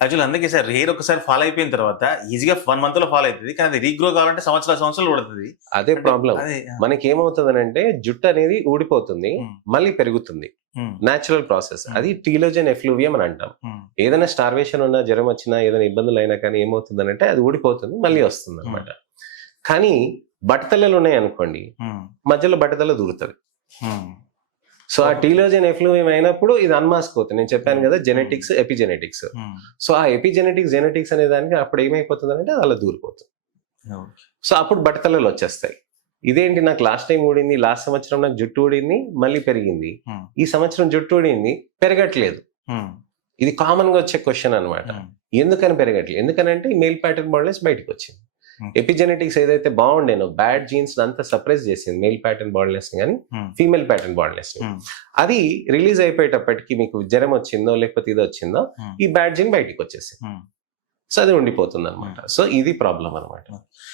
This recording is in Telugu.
యాక్చువల్లీ అందుకే సార్ హెయిర్ ఒకసారి ఫాల్ అయిపోయిన తర్వాత ఈజీగా 1 month లో ఫాల్ అవుతుంది, కానీ అది రీగ్రో కావాలంటే సంవత్సరాలు పడుతుంది. అదే ప్రాబ్లం. అదే మనకి ఏమవుతుందనంటే జుట్టు అనేది ఊడిపోతుంది, మళ్ళీ పెరుగుతుంది. న్యాచురల్ ప్రాసెస్ అది. టీలోజన్ ఎఫ్లూవియం అని అంటాం. ఏదైనా స్టార్వేషన్ ఉన్నా, జ్వరం వచ్చినా, ఏదైనా ఇబ్బందులు అయినా కానీ ఏమవుతుందనంటే అది ఊడిపోతుంది, మళ్ళీ వస్తుంది అనమాట. కానీ బట్టతలలు ఉన్నాయి అనుకోండి, మధ్యలో బట్టతల దూరుతుంది. సో ఆ టీలోజన్ ఎఫ్లూవియం అయినప్పుడు ఇది అన్మాస్క్ అవుతుంది. నేను చెప్పాను కదా, జెనెటిక్స్, ఎపిజెనెటిక్స్. సో ఆ జెనెటిక్స్ అనే దానికి అప్పుడు ఏమైపోతుంది అంటే అది అలా దూరిపోతుంది. సో అప్పుడు బట్టతలలు వచ్చేస్తాయి. ఇదేంటి, నాకు లాస్ట్ టైం ఊడింది, లాస్ట్ సంవత్సరం నాకు జుట్టు ఊడింది, మళ్ళీ పెరిగింది, ఈ సంవత్సరం జుట్టు ఊడింది, పెరగట్లేదు. ఇది కామన్ గా వచ్చే క్వశ్చన్ అనమాట. ఎందుకని పెరగట్లేదు? ఎందుకనంటే ఈ మేల్ ప్యాటర్న్ బాల్డ్నెస్ బయటకు వచ్చింది. ఎపిజెనెటిక్స్ ఏదైతే బాగుండేనో, బ్యాడ్ జీన్స్ అంతా సప్రెస్ చేసింది మేల్ ప్యాటర్న్ బాల్డ్నెస్ కానీ ఫీమేల్ ప్యాటర్న్ బాల్డ్నెస్. అది రిలీజ్ అయిపోయేటప్పటికి మీకు జ్వరం వచ్చిందో లేకపోతే ఇది వచ్చిందో, ఈ బ్యాడ్ జీన్ బయటకు వచ్చేసింది. సో అది ఉండిపోతుంది అనమాట. సో ఇది ప్రాబ్లం అనమాట.